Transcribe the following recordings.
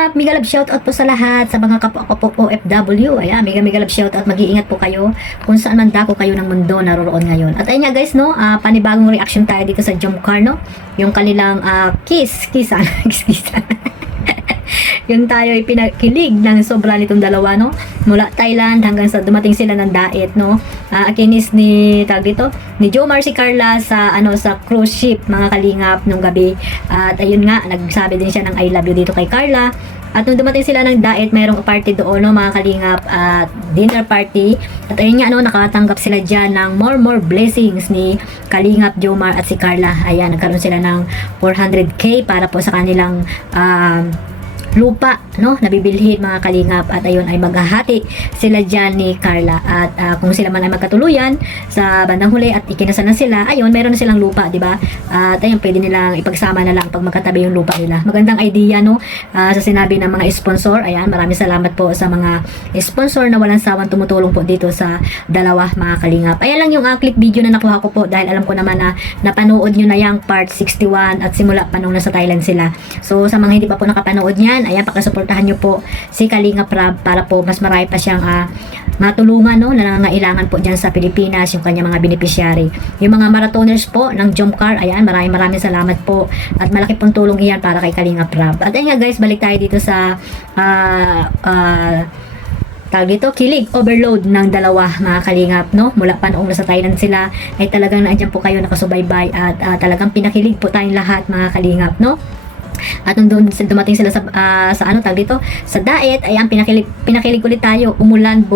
Kalingap, mega love shoutout po sa lahat, sa mga kapwa ko po OFW. Ayan, mega love shoutout. Mag-iingat po kayo kung saan man dako kayo ng mundo naroroon ngayon. At ayun nga guys, no, panibagong reaction tayo dito sa Jomcar, no? Yung kanilang kiss. Yung tayo ay pinakilig ng sobra nitong dalawa, no? Mula Thailand hanggang sa dumating sila ng Daet, no? Akinis ni ni Jomar si Carla sa sa cruise ship, mga kalingap, nung gabi. At ayun nga, nagsabi din siya ng I love you dito kay Carla. At nung dumating sila ng Daet, mayroong party doon, no, mga kalingap, at dinner party. At ayun nga, no, nakatanggap sila dyan ng more blessings ni Kalingap, Jomar at si Carla. Ayan, nagkaroon sila ng 400k para po sa kanilang lupa, no, nabibilhin, mga kalingap. At ayun ay maghahati sila dyan ni Carla. At kung sila man ay magkatuluyan sa bandang huli at ikinasal na sila, ayun, meron na silang lupa, di ba? At ayun, pwede nilang ipagsama na lang pag magkatabi yung lupa nila. Magandang idea, no, sa sinabi ng mga sponsor. Ayan, maraming salamat po sa mga sponsor na walang sawang tumutulong po dito sa dalawa, mga kalingap. Ayan lang yung clip video na nakuha ko po, dahil alam ko naman na napanood nyo na yung part 61 at simula pa nung nasa Thailand sila. So sa mga hindi pa po nakapanood niyan, ayan, pakasuportahan nyo po si Kalingap Rab para po mas marami pa siyang matulungan, no, na nangangailangan po dyan sa Pilipinas, yung kanya mga beneficiary. Yung mga marathoners po ng Jomcar, ayan, maraming salamat po. At malaki pong tulong iyan para kay Kalingap Rab. At ayun nga guys, balik tayo dito sa tawag dito, kilig overload ng dalawa, mga kalingap, no? Mula pa noong nasa Thailand sila, ay talagang naandyan po kayo nakasubaybay at talagang pinakilig po tayong lahat, mga kalingap, no? At nung dumating sila sa tawag dito, sa Daet, ayan, pinakilig ulit tayo. Umulan,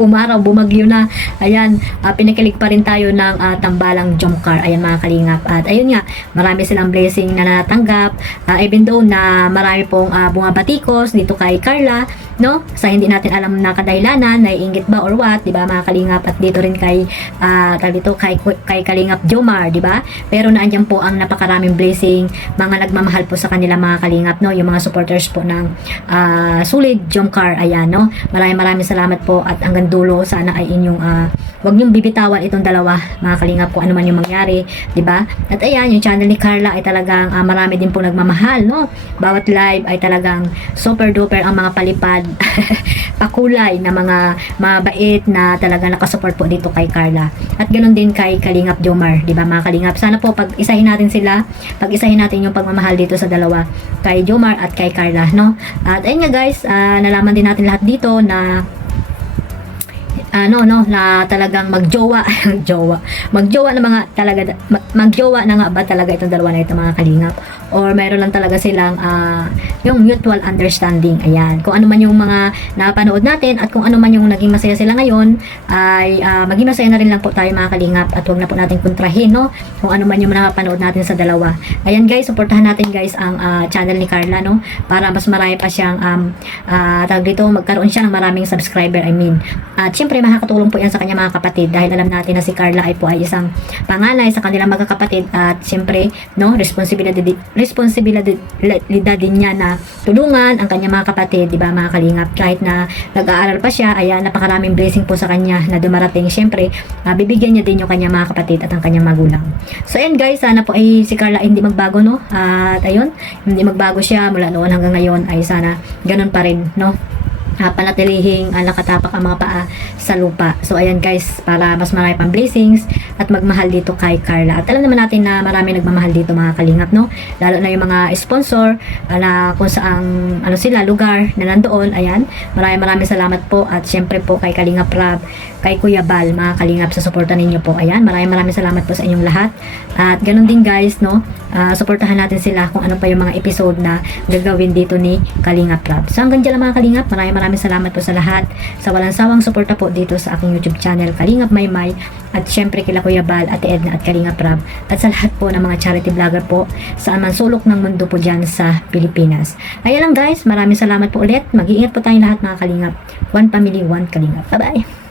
umaraw, bumagyo na. Ayan, pinakilig pa rin tayo ng tambalang Jomcar. Ayan, mga kalingap. At ayun nga, marami silang blessing na natanggap. Even though na marami pong bumabatikos dito kay Carla, no? Sa hindi natin alam na kadahilanan, naiinggit ba or what, di ba, mga kalingap? At dito rin kay tawag dito, kay Kalingap Jomar, di ba? Pero naandyan po ang napakaraming blessing, mga nagmamahal po sa kanila, mga kalingap, no, yung mga supporters po ng Sulit Jomcar. Ayan, no, maraming salamat po. At hanggang dulo, sana ay inyong wag niyong bibitawan itong dalawa, mga kalingap, kung ano man yung mangyari, di ba? At ayan, yung channel ni Carla ay talagang marami din po nagmamahal, no? Bawat live ay talagang super duper ang mga palipad pakulay na mga mabait na talaga nakasupport po dito kay Carla. At ganoon din kay Kalingap Jomar, di ba, mga kalingap? Sana po pag-isahin natin sila, pag-isahin natin yung pagmamahal dito sa dalawa, kay Jomar at kay Carla, no? At ayun nga guys, nalaman din natin lahat dito na na talagang magjowa na mga talaga, magjowa na nga ba talaga itong dalawa na ito, mga kalingap, or mayroon lang talaga silang yung mutual understanding. Ayan, kung ano man yung mga napanood natin at kung ano man yung naging masaya sila ngayon, ay maging masaya na rin lang po tayo, mga kalingap, at huwag na po natin kontrahin, no, kung ano man yung napanood natin sa dalawa. Ayan guys, suportahan natin guys ang channel ni Carla, no, para mas marami pa siyang tawag dito, magkaroon siya ng maraming subscriber, I mean. At syempre makakatulong po yan sa kanya, mga kapatid, dahil alam natin na si Carla ay po ay isang panganay sa kanilang magkakapatid. At syempre, no, responsibilidad din niya na tulungan ang kanya mga kapatid, di ba, mga kalingap? Kahit na nag-aaral pa siya, ayan, napakaraming blessing po sa kanya na dumarating. Syempre, bibigyan niya din yung kanya mga kapatid at ang kanyang magulang. So ayan guys, sana po ay si Carla ay hindi magbago, no? At ayun, hindi magbago siya mula noon hanggang ngayon, ay sana ganun pa rin, no? Panatilihing nakatapak ang mga paa sa lupa. So ayan guys, para mas marami pang blessings at magmahal dito kay Carla. At alam naman natin na marami nagmamahal dito, mga kalingap, no? Lalo na yung mga sponsor na kung saang sila lugar na nandoon. Ayan, maraming salamat po. At syempre po kay Kalingap Rab, kay Kuya Bal, mga kalingap, sa suporta ninyo po. Ayan, maraming salamat po sa inyong lahat. At ganun din guys, no, suportahan natin sila kung ano pa yung mga episode na gagawin dito ni Kalingap Rab. So hanggang dyan lang, mga kalingap, maraming salamat po sa lahat, sa walang sawang suporta po dito sa aking YouTube channel Kalingap Maymay, at syempre kila Kuya Bal, Ate Edna at Kalingap Rab, at sa lahat po ng mga charity vlogger po saan man sulok ng mundo po dyan sa Pilipinas. Ayan lang guys, maraming salamat po ulit. Mag-iingat po tayong lahat, mga kalingap. One family, one kalingap. Bye bye.